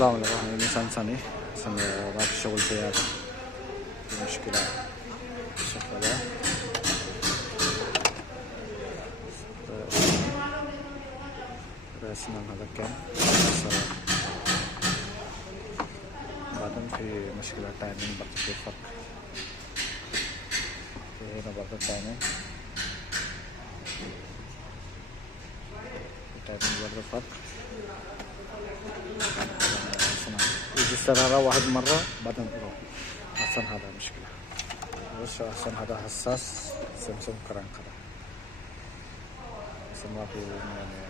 السلام عليكم. يعني إنسان ثاني ما في شغل في هذا، في مشكلة بالشكل هذا. الأسنان هذا كان بعدين في مشكلة تايمين برضه في فرق، هنا برضه تايمين برضه فرق. يجي السرارة واحد مرة بعدين تروح. أحسن هذا مشكلة، بس أحسن هذا حساس سمسم كران كذا، أحسن ما في يعني